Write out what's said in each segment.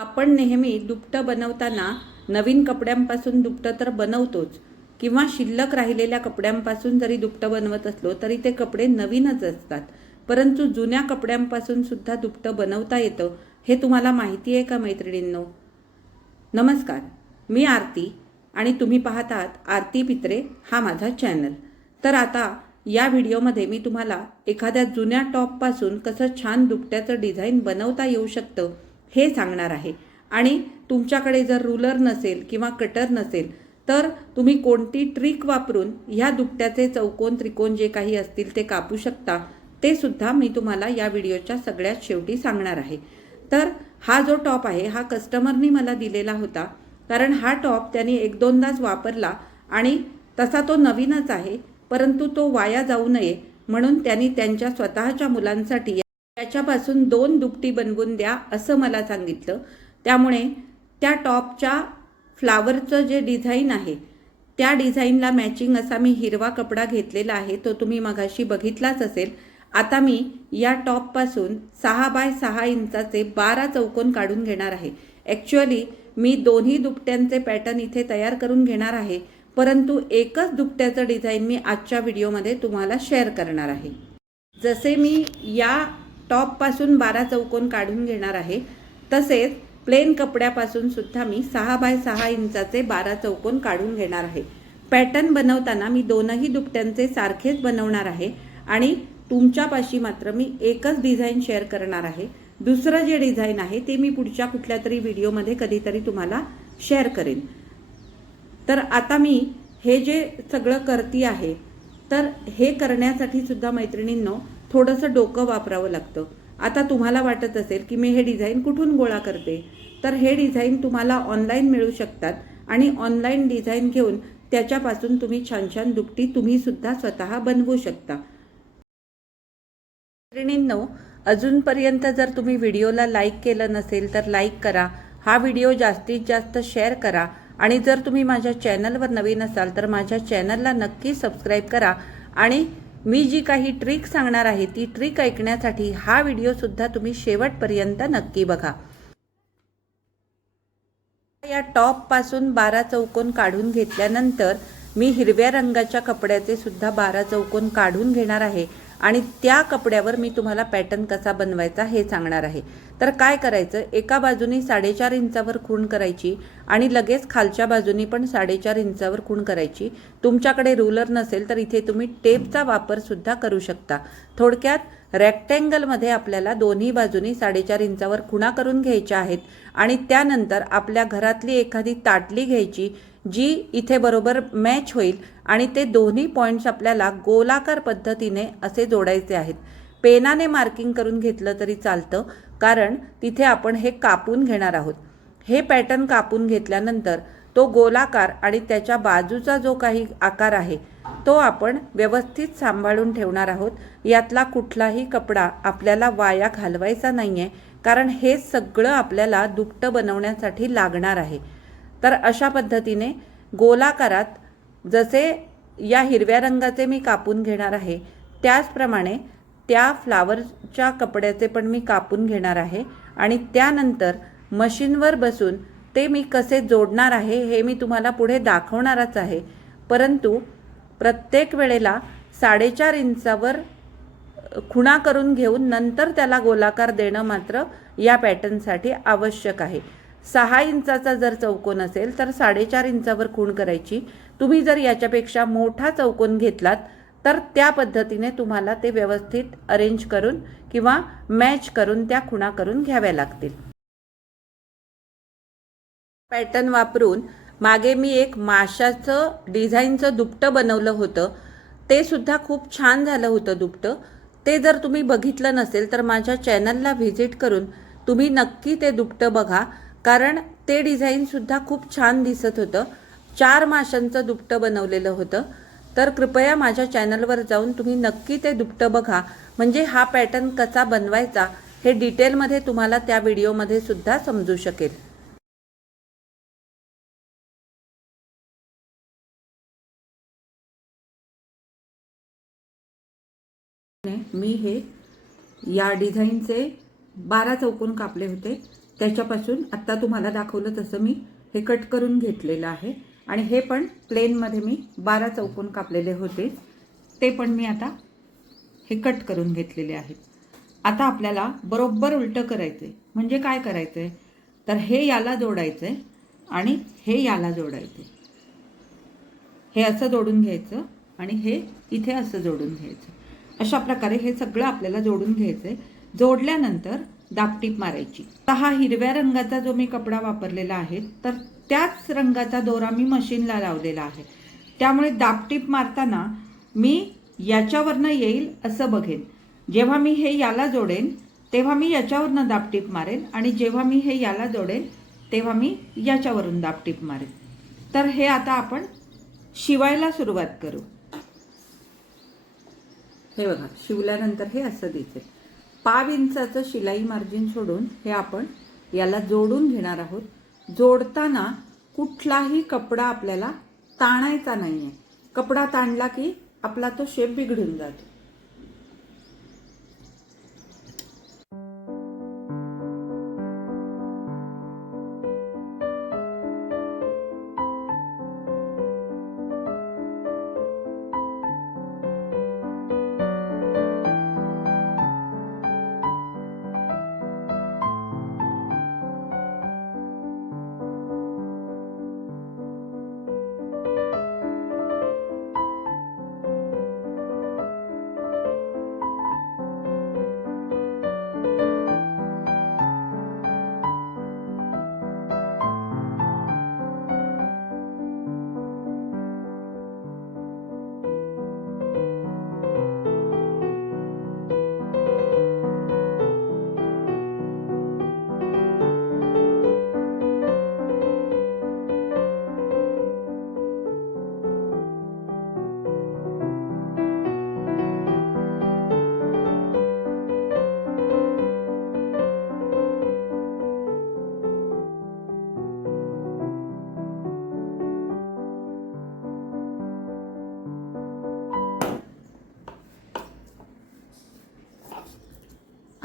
आपण नेहमी दुपटं बनवताना नवीन कपड्यांपासून दुपटं तर बनवतोच. किंवा शिल्लक राहिलेल्या कपड्यांपासून जरी दुपटं बनवत असलो तरी ते कपडे नवीनच असतात. परंतु जुन्या कपड्यांपासून सुद्धा दुपटं बनवता येतं हे तुम्हाला माहिती आहे का मैत्रिणींनो? नमस्कार. मी आरती आणि तुम्ही पाहतात आरती पित्रे हा माझा चॅनल. तर आता या व्हिडिओमध्ये मी तुम्हाला एखाद्या जुन्या टॉपपासून कसं छान दुपट्याचं डिझाईन बनवता येऊ शकतं हे सांगणार आहे. आणि तुमच्याकडे जर रुलर नसेल किंवा कटर नसेल तर तुम्ही कोणती ट्रिक वापरून ह्या दुपट्याचे चौकोन त्रिकोण जे काही असतील ते कापू शकता ते सुद्धा मी तुम्हाला या व्हिडिओच्या सगळ्यात शेवटी सांगणार आहे. तर हा जो टॉप आहे हा कस्टमरनी मला दिलेला होता कारण हा टॉप त्यांनी एक दोनदाच वापरला आणि तसा तो नवीनच आहे परंतु तो वाया जाऊ नये म्हणून त्यांनी त्यांच्या स्वतःच्या मुलांसाठी त्याच्यापासून दोन दुपटी बनवून द्या असं मला सांगितलं. त्यामुळे त्या टॉपच्या फ्लावरचं जे डिझाईन आहे त्या डिझाईनला मॅचिंग असा मी हिरवा कपडा घेतलेला आहे तो तुम्ही मघाशी बघितलाच असेल. आता मी या टॉपपासून सहा बाय सहा इंचाचे बारा चौकोन काढून घेणार आहे. ॲक्च्युअली मी दोन्ही दुपट्यांचे पॅटर्न इथे तयार करून घेणार आहे परंतु एकच दुपट्याचं डिझाईन मी आजच्या व्हिडिओमध्ये तुम्हाला शेअर करणार आहे. जसे मी या टॉपपासून बारा चौकोन काढून घेणार आहे. तसेच प्लेन कपड्यापासून सुद्धा मी सहा बाय सहा इंचाचे बारा चौकोन काढून घेणार आहे. पॅटर्न बनवताना मी दोनही दुपट्यांचे सारखेच बनवणार आहे आणि तुमच्यापाशी मात्र मी एकच डिझाईन शेअर करणार आहे. दुसरं जे डिझाईन आहे ते मी पुढच्या कुठल्या तरी व्हिडिओमध्ये कधीतरी तुम्हाला शेअर करेन. तर आता मी हे जे सगळं करती आहे तर हे करण्यासाठी सुद्धा मैत्रिणींनो थोडंसं डोकं वापरावं लागतं. आता तुम्हाला वाटत असेल की मी हे डिझाईन कुठून गोळा करते? तर हे डिझाईन तुम्हाला ऑनलाईन मिळू शकतात आणि ऑनलाईन डिझाईन घेऊन त्याच्यापासून तुम्ही छान छान दुपटी तुम्ही सुद्धा स्वतः बनवू शकता. मैत्रिणींनो अजूनपर्यंत जर तुम्ही व्हिडिओला लाईक केलं नसेल तर लाईक करा. हा व्हिडिओ जास्तीत जास्त शेअर करा आणि जर तुम्ही माझ्या चॅनलवर नवीन असाल तर माझ्या चॅनलला नक्की सबस्क्राईब करा आणि मी जी काही ट्रिक सांगणार आहे ती ट्रिक ऐकण्यासाठी हा व्हिडिओसुद्धा तुम्ही शेवटपर्यंत नक्की बघा. या टॉपपासून बारा चौकोन काढून घेतल्यानंतर मी हिरव्या रंगाच्या कपड्याचे सुद्धा बारा चौकोन काढून घेणार आहे. आणि त्या कपड्यावर मी तुम्हाला पॅटर्न कसा बनवायचा हे सांगणार आहे. तर काय करायचं? एका बाजूने साडेचार इंचावर खूण करायची आणि लगेच खालच्या बाजूनी पण साडेचार इंचावर खूण करायची. तुमच्याकडे रुलर नसेल तर इथे तुम्ही टेपचा वापरसुद्धा करू शकता. थोडक्यात रेक्टँगलमध्ये आपल्याला दोन्ही बाजूनी साडेचार इंचावर खुणा करून घ्यायच्या आहेत. आणि त्यानंतर आपल्या घरातली एखादी ताटली घ्यायची जी इथे बरोबर मॅच होईल आणि ते दोन्ही पॉईंट्स आपल्याला गोलाकार पद्धतीने असे जोडायचे आहेत. पेनाने मार्किंग करून घेतलं तरी चालतं कारण तिथे आपण हे कापून घेणार आहोत. हे पॅटर्न कापून घेतल्यानंतर तो गोलाकार आणि त्याच्या बाजूचा जो काही आकार आहे तो आपण व्यवस्थित सांभाळून ठेवणार आहोत. यातला कुठलाही कपडा आपल्याला वाया घालवायचा नाही आहे कारण हे सगळं आपल्याला दुपटं बनवण्यासाठी लागणार आहे. तर अशा पद्धतीने गोलाकारात जसे या हिरव्या रंगाचे मी कापून घेणार आहे त्याचप्रमाणे त्या फ्लावरच्या कपड्याचे पण मी कापून घेणार आहे आणि त्यानंतर मशीनवर बसून ते मी कसे जोडणार आहे हे मी तुम्हाला पुढे दाखवणारच आहे. परंतु प्रत्येक वेळेला साडेचार इंचावर खुणा करून घेऊन नंतर त्याला गोलाकार देणं मात्र या पॅटर्नसाठी आवश्यक आहे. सहा इंचाचा जर चौकोन असेल तर साडेचार इंचावर खूण करायची. तुम्ही जर याच्यापेक्षा मोठा चौकोन घेतलात तर त्या पद्धतीने तुम्हाला ते व्यवस्थित अरेंज करून किंवा मॅच करून त्या खुणा करून घ्याव्या लागतील. पॅटर्न वापरून मागे मी एक माशाचं डिझाईनचं दुपटं बनवलं होतं. ते सुद्धा खूप छान झालं होतं दुपटं. ते जर तुम्ही बघितलं नसेल तर माझ्या चॅनलला व्हिजिट करून तुम्ही नक्की ते दुपटं बघा. कारण ते डिझाईनसुद्धा खूप छान दिसत होतं. चार माशांचं दुपटं बनवलेलं होतं. तर कृपया माझ्या चॅनलवर जाऊन तुम्ही नक्की ते दुपटं बघा. म्हणजे हा पॅटर्न कसा बनवायचा हे डिटेलमध्ये तुम्हाला त्या व्हिडिओमध्ये सुद्धा समजू शकेल. मी हे या डिझाईनचे बारा चौकोन कापले होते. त्याच्यापासून आत्ता तुम्हाला दाखवलं तसं मी हे कट करून घेतलेलं आहे. आणि हे पण प्लेनमध्ये मी बारा चौकोन कापलेले होते. ते पण मी आता हे कट करून घेतलेले आहेत आता आपल्याला बरोबर उलटं करायचं आहे म्हणजे काय करायचं आहे तर हे याला जोडायचं आहे आणि हे याला जोडायचं आहे हे असं जोडून घ्यायचं आणि हे इथे असं जोडून घ्यायचं. अशा प्रकारे हे सगळं आपल्याला जोडून घ्यायचं आहे जोडल्यानंतर दापटीप मारायची. तर हा हिरव्या रंगाचा जो मी कपडा वापरलेला आहे तर त्याच रंगाचा दोरा मी मशीनला लावलेला आहे. त्यामुळे दापटीप मारताना मी याच्यावरनं येईल असं बघेन. जेव्हा मी हे याला जोडेन तेव्हा मी याच्यावरनं दापटीप मारेन आणि जेव्हा मी हे याला जोडेन तेव्हा मी याच्यावरून दापटीप मारेन. तर हे आता आपण शिवायला सुरुवात करू. हे बघा शिवल्यानंतर हे असं दिसेल. पाव इंचाचं शिलाई मार्जिन सोडून हे आपण याला जोडून घेणार आहोत. जोडताना कुठलाही कपडा आपल्याला ताणायचा नाही आहे कपडा ताणला की आपला तो शेप बिघडून जातो.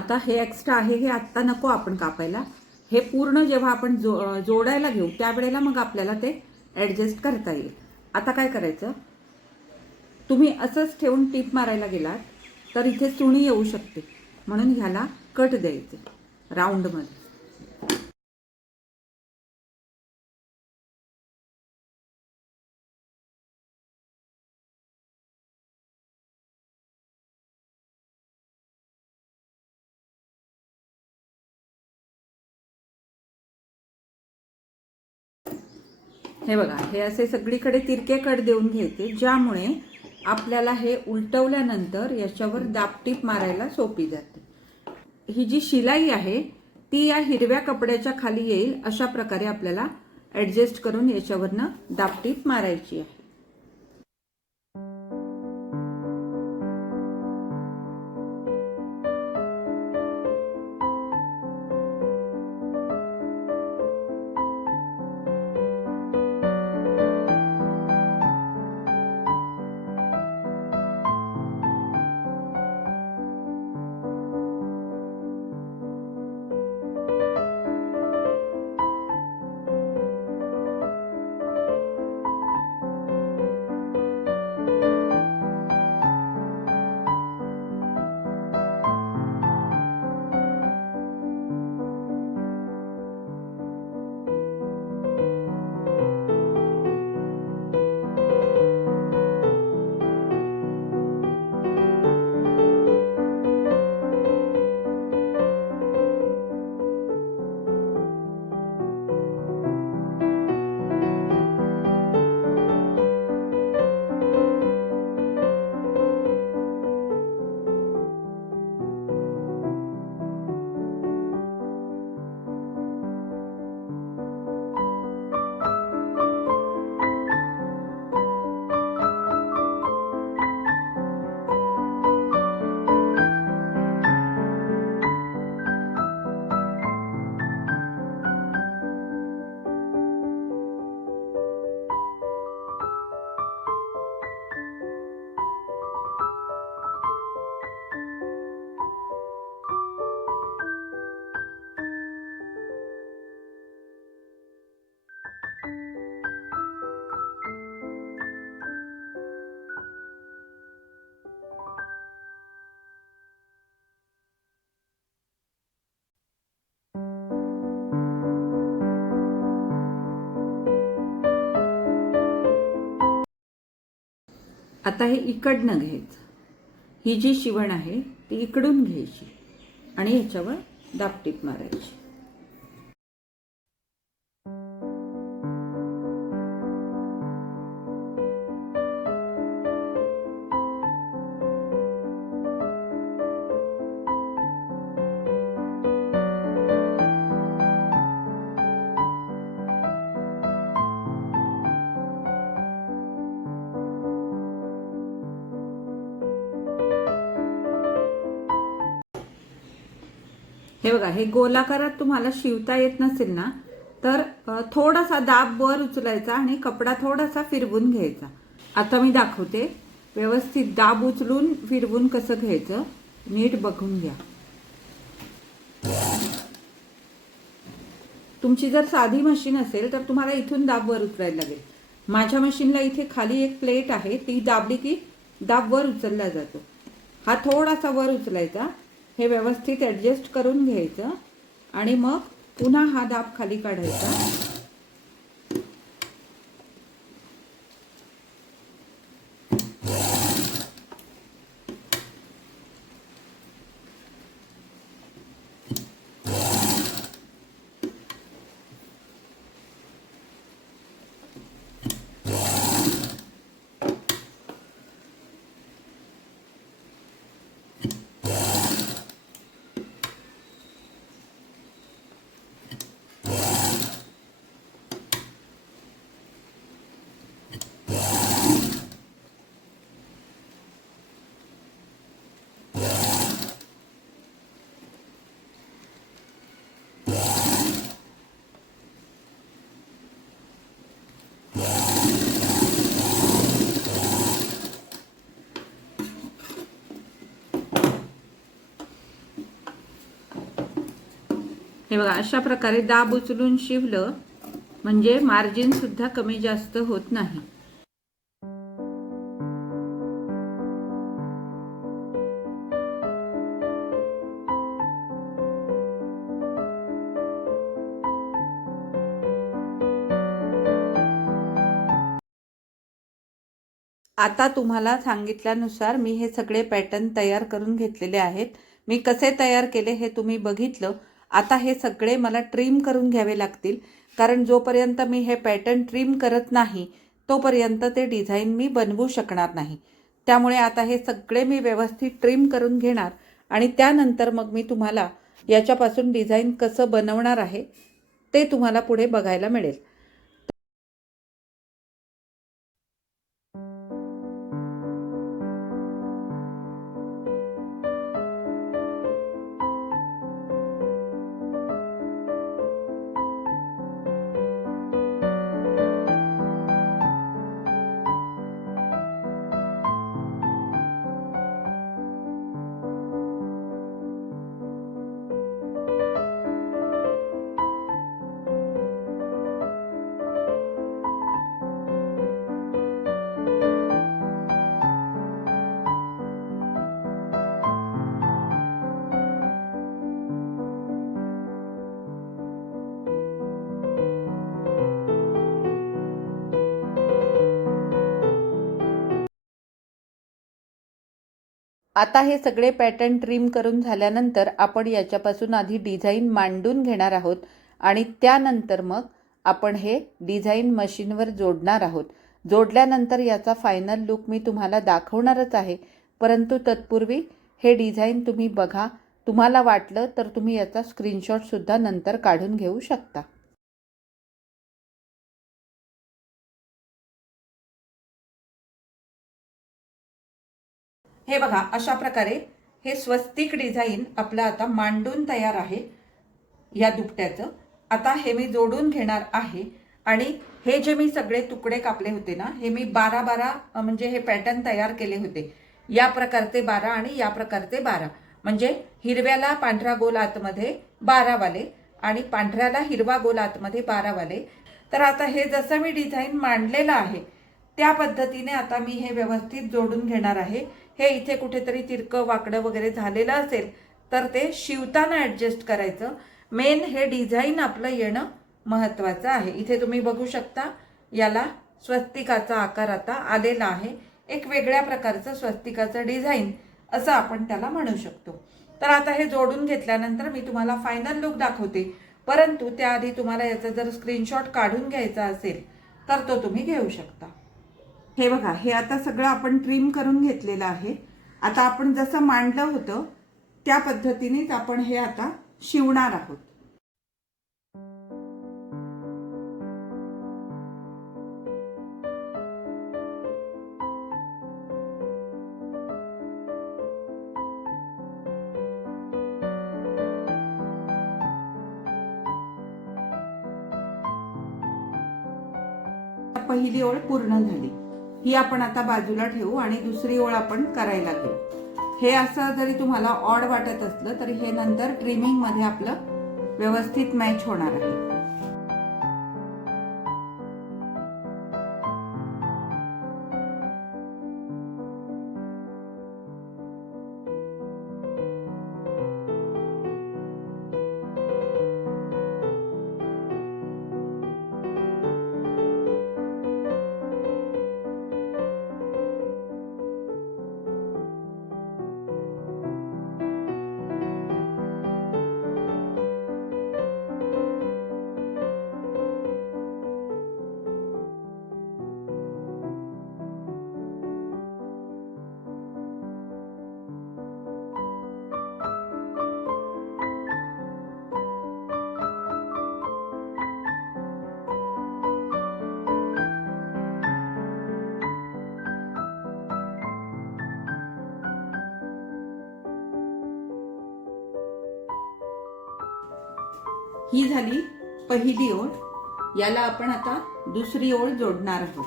आता हे एक्स्ट्रा आहे हे आत्ता नको आपण कापायला. हे पूर्ण जेव्हा आपण जो जोडायला घेऊ त्यावेळेला मग आपल्याला ते ॲडजस्ट करता येईल. आता काय करायचं? तुम्ही असंच ठेवून टीप मारायला गेलात तर इथे चुणी येऊ शकते. म्हणून ह्याला कट द्यायचे. राऊंडमध्ये हे बघा हे असे सगळीकडे तिरके कट देऊन घ्यायचे ज्यामुळे आपल्याला हे उलटवल्यानंतर याच्यावर दापटीप मारायला सोपी जाते. ही जी शिलाई आहे ती या हिरव्या कपड्याच्या खाली येईल अशा प्रकारे आपल्याला ॲडजस्ट करून याच्यावरनं दापटीप मारायची आहे. आता हे इकडनं घ्यायचं. ही जी शिवण आहे ती इकडून घ्यायची आणि ह्याच्यावर दापटीप मारायची. हे बघा हे गोलाकारात तुम्हाला शिवता येत नसेल ना तर थोडासा दाब वर उचलायचा आणि कपडा थोडासा फिरवून घ्यायचा. आता मी दाखवते. व्यवस्थित दाब उचलून फिरवून कसं घ्यायचं नीट बघून घ्या. तुमची जर साधी मशीन असेल तर तुम्हाला इथून दाब वर उचलायला लागेल. माझ्या मशीनला इथे खाली एक प्लेट आहे ती दाबली की दाब वर उचलला जातो. हा थोडासा वर उचलायचा. हे व्यवस्थित ॲडजस्ट करून घ्यायचं आणि मग पुन्हा हा दाब खाली काढायचा. हे बघा अशा प्रकारे दाब उचलून शिवलं म्हणजे मार्जिन सुद्धा कमी जास्त होत नाही. आता तुम्हाला सांगितल्यानुसार मी हे सगळे पॅटर्न तयार करून घेतलेले आहेत. मी कसे तयार केले हे तुम्ही बघितलं. आता हे सगळे मला ट्रिम करून घ्यावे लागतील. कारण जोपर्यंत मी हे पॅटर्न ट्रिम करत नाही तोपर्यंत ते डिझाईन मी बनवू शकणार नाही. त्यामुळे आता हे सगळे मी व्यवस्थित ट्रिम करून घेणार आणि त्यानंतर मग मी तुम्हाला याच्यापासून डिझाईन कसं बनवणार आहे ते तुम्हाला पुढे बघायला मिळेल. आता हे सगळे पॅटर्न ट्रिम करून झाल्यानंतर आपण याच्यापासून आधी डिझाईन मांडून घेणार आहोत आणि त्यानंतर मग आपण हे डिझाईन मशीनवर जोडणार आहोत. जोडल्यानंतर याचा फायनल लुक मी तुम्हाला दाखवणारच आहे. परंतु तत्पूर्वी हे डिझाईन तुम्ही बघा. तुम्हाला वाटलं तर तुम्ही याचा स्क्रीनशॉटसुद्धा नंतर काढून घेऊ शकता. हे बघा अशा प्रकारे हे स्वस्तिक डिझाईन आपलं आता मांडून तयार आहे या दुपट्याचं. आता हे मी जोडून घेणार आहे आणि हे जे मी सगळे तुकडे कापले होते ना हे मी बारा बारा म्हणजे हे पॅटर्न तयार केले होते. या प्रकारचे बारा आणि या प्रकारचे बारा. म्हणजे हिरव्याला पांढरा गोल आतमध्ये बारावाले आणि पांढऱ्याला हिरवा गोल आतमध्ये बारावाले. तर आता हे जसं मी डिझाईन मांडलेलं आहे त्या पद्धतीने आता मी हे व्यवस्थित जोडून घेणार आहे. हे इथे कुठेतरी तिरकं वाकडं वगैरे झालेलं असेल तर ते शिवताना ॲडजस्ट करायचं. मेन हे डिझाईन आपलं येणं महत्त्वाचं आहे. इथे तुम्ही बघू शकता याला स्वस्तिकाचा आकार आता आलेला आहे. एक वेगळ्या प्रकारचं स्वस्तिकाचं डिझाईन असं आपण त्याला म्हणू शकतो. तर आता हे जोडून घेतल्यानंतर मी तुम्हाला फायनल लुक दाखवते. परंतु त्याआधी तुम्हाला याचा जर स्क्रीनशॉट काढून घ्यायचा असेल तर तो तुम्ही घेऊ शकता. हे बघा हे आता सगळं आपण ट्रिम करून घेतलेलं आहे. आता आपण जसं मांडलं होतं त्या पद्धतीनेच आपण हे आता शिवणार आहोत. पहिली ओळ पूर्ण झाली. ही आपण आता बाजूला ठेवू आणि दुसरी ओळ आपण करायला घेऊ. हे असं जरी तुम्हाला ऑड वाटत असलं तरी हे नंतर ट्रिमिंगमध्ये आपलं व्यवस्थित मॅच होणार आहे. ही झाली पहिली ओळ. याला आपण आता दुसरी ओळ जोडणार आहोत.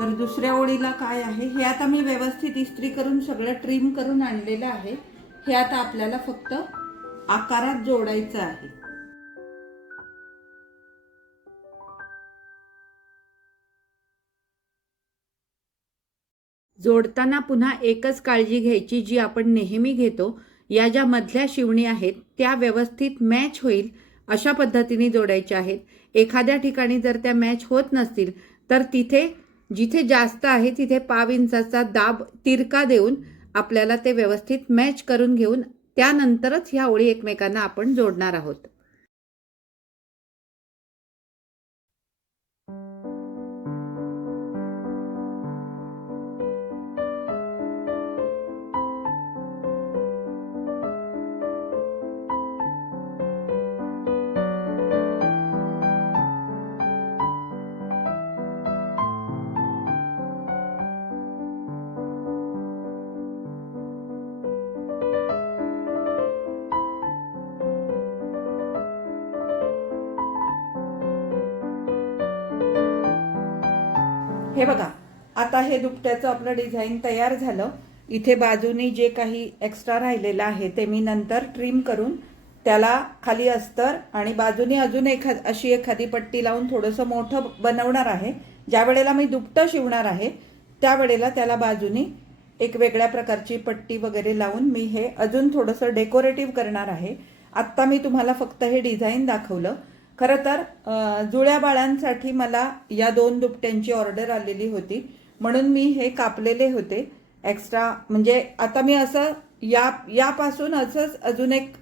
तर दुसऱ्या ओळीला काय आहे? हे आता मी व्यवस्थित इस्त्री करून सगळं ट्रिम करून आणलेलं आहे. हे आता आपल्याला फक्त आकारात जोडायचं आहे. जोडताना पुन्हा एकच काळजी घ्यायची जी आपण नेहमी घेतो. या ज्या मधल्या शिवणी आहेत त्या व्यवस्थित मॅच होईल. अशा पद्धतीने जोडायच्या आहेत. एखाद्या ठिकाणी जर त्या मॅच होत नसतील तर तिथे जिथे जास्त आहे तिथे पाव इंचाचा दाब तिरका देऊन आपल्याला ते व्यवस्थित मॅच करून घेऊन त्यानंतरच ह्या ओळी एकमेकांना आपण जोडणार आहोत. हे बघा आता हे दुपट्याचं आपलं डिझाईन तयार झालं. इथे बाजूनी जे काही एक्स्ट्रा राहिलेलं आहे ते मी नंतर ट्रिम करून त्याला खाली अस्तर आणि बाजूनी अजून एखाद अशी एखादी पट्टी लावून थोडंसं मोठं बनवणार आहे. ज्या वेळेला मी दुपटं शिवणार आहे त्यावेळेला त्याला बाजूनी एक वेगळ्या प्रकारची पट्टी वगैरे लावून मी हे अजून थोडंसं डेकोरेटिव्ह करणार आहे. आत्ता मी तुम्हाला फक्त हे डिझाईन दाखवलं. खरं तर जुळ्या बाळांसाठी मला या दोन दुपट्यांची ऑर्डर आलेली होती. म्हणून मी हे कापलेले होते. एक्स्ट्रा म्हणजे आता मी असं या यापासून असंच अजून एक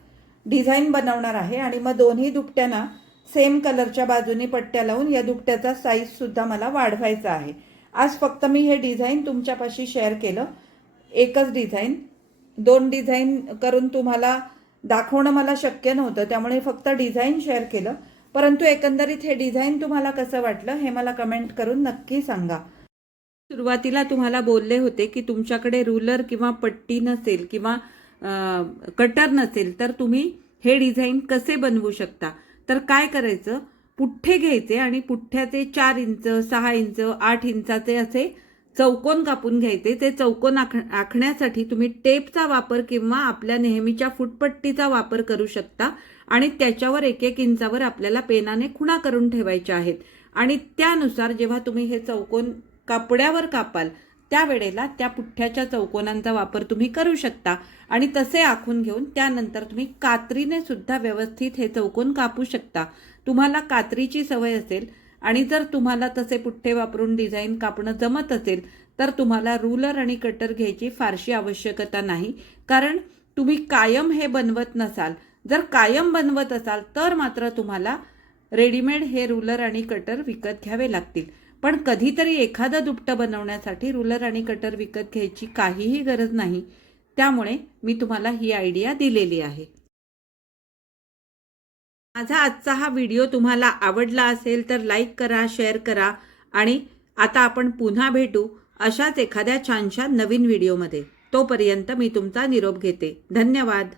डिझाईन बनवणार आहे आणि मग दोन्ही दुपट्यांना सेम कलरच्या बाजूनी पट्ट्या लावून या दुपट्याचा साईजसुद्धा मला वाढवायचा आहे. आज फक्त मी हे डिझाईन तुमच्यापाशी शेअर केलं. एकच डिझाईन. दोन डिझाईन करून तुम्हाला दाखवणं मला शक्य नव्हतं त्यामुळे फक्त डिझाईन शेअर केलं. परंतु एकंदरीत हे डिझाईन तुम्हाला कसं वाटलं हे मला कमेंट करून नक्की सांगा. सुरुवातीला तुम्हाला बोलले होते की तुमच्याकडे रुलर किंवा पट्टी नसेल किंवा कटर नसेल तर तुम्ही हे डिझाईन कसे बनवू शकता? तर काय करायचं? पुठ्ठे घ्यायचे आणि पुठ्ठ्याचे चार इंच सहा इंच आठ इंचाचे असे चौकोन कापून घ्यायचे. ते चौकोन आख आखण्यासाठी तुम्ही टेपचा वापर किंवा आपल्या नेहमीच्या फुटपट्टीचा वापर करू शकता. आणि त्याच्यावर एक एक इंचावर आपल्याला पेनाने खुणा करून ठेवायच्या आहेत. आणि त्यानुसार जेव्हा तुम्ही हे चौकोन कापड्यावर कापाल त्यावेळेला त्या पुठ्ठ्याच्या चौकोनांचा वापर तुम्ही करू शकता. आणि तसे आखून घेऊन त्यानंतर तुम्ही कात्रीने सुद्धा व्यवस्थित हे चौकोन कापू शकता. तुम्हाला कात्रीची सवय असेल आणि जर तुम्हाला तसे पुठ्ठे वापरून डिझाईन कापणं जमत असेल तर तुम्हाला रुलर आणि कटर घ्यायची फारशी आवश्यकता नाही. कारण तुम्ही कायम हे बनवत नसाल जर कायम बनवत असाल तर मात्र तुम्हाला रेडीमेड हे रुलर आणि कटर विकत घ्यावे लागतील. पण कधीतरी एखादं दुपटं बनवण्यासाठी रुलर आणि कटर विकत घ्यायची काहीही गरज नाही. त्यामुळे मी तुम्हाला ही आयडिया दिलेली आहे. माझा आजचा हा व्हिडिओ तुम्हाला आवडला असेल तर लाईक करा शेअर करा आणि आता आपण पुन्हा भेटू अशाच एखाद्या छानशा नवीन व्हिडिओमध्ये. तोपर्यंत मी तुमचा निरोप घेते. धन्यवाद.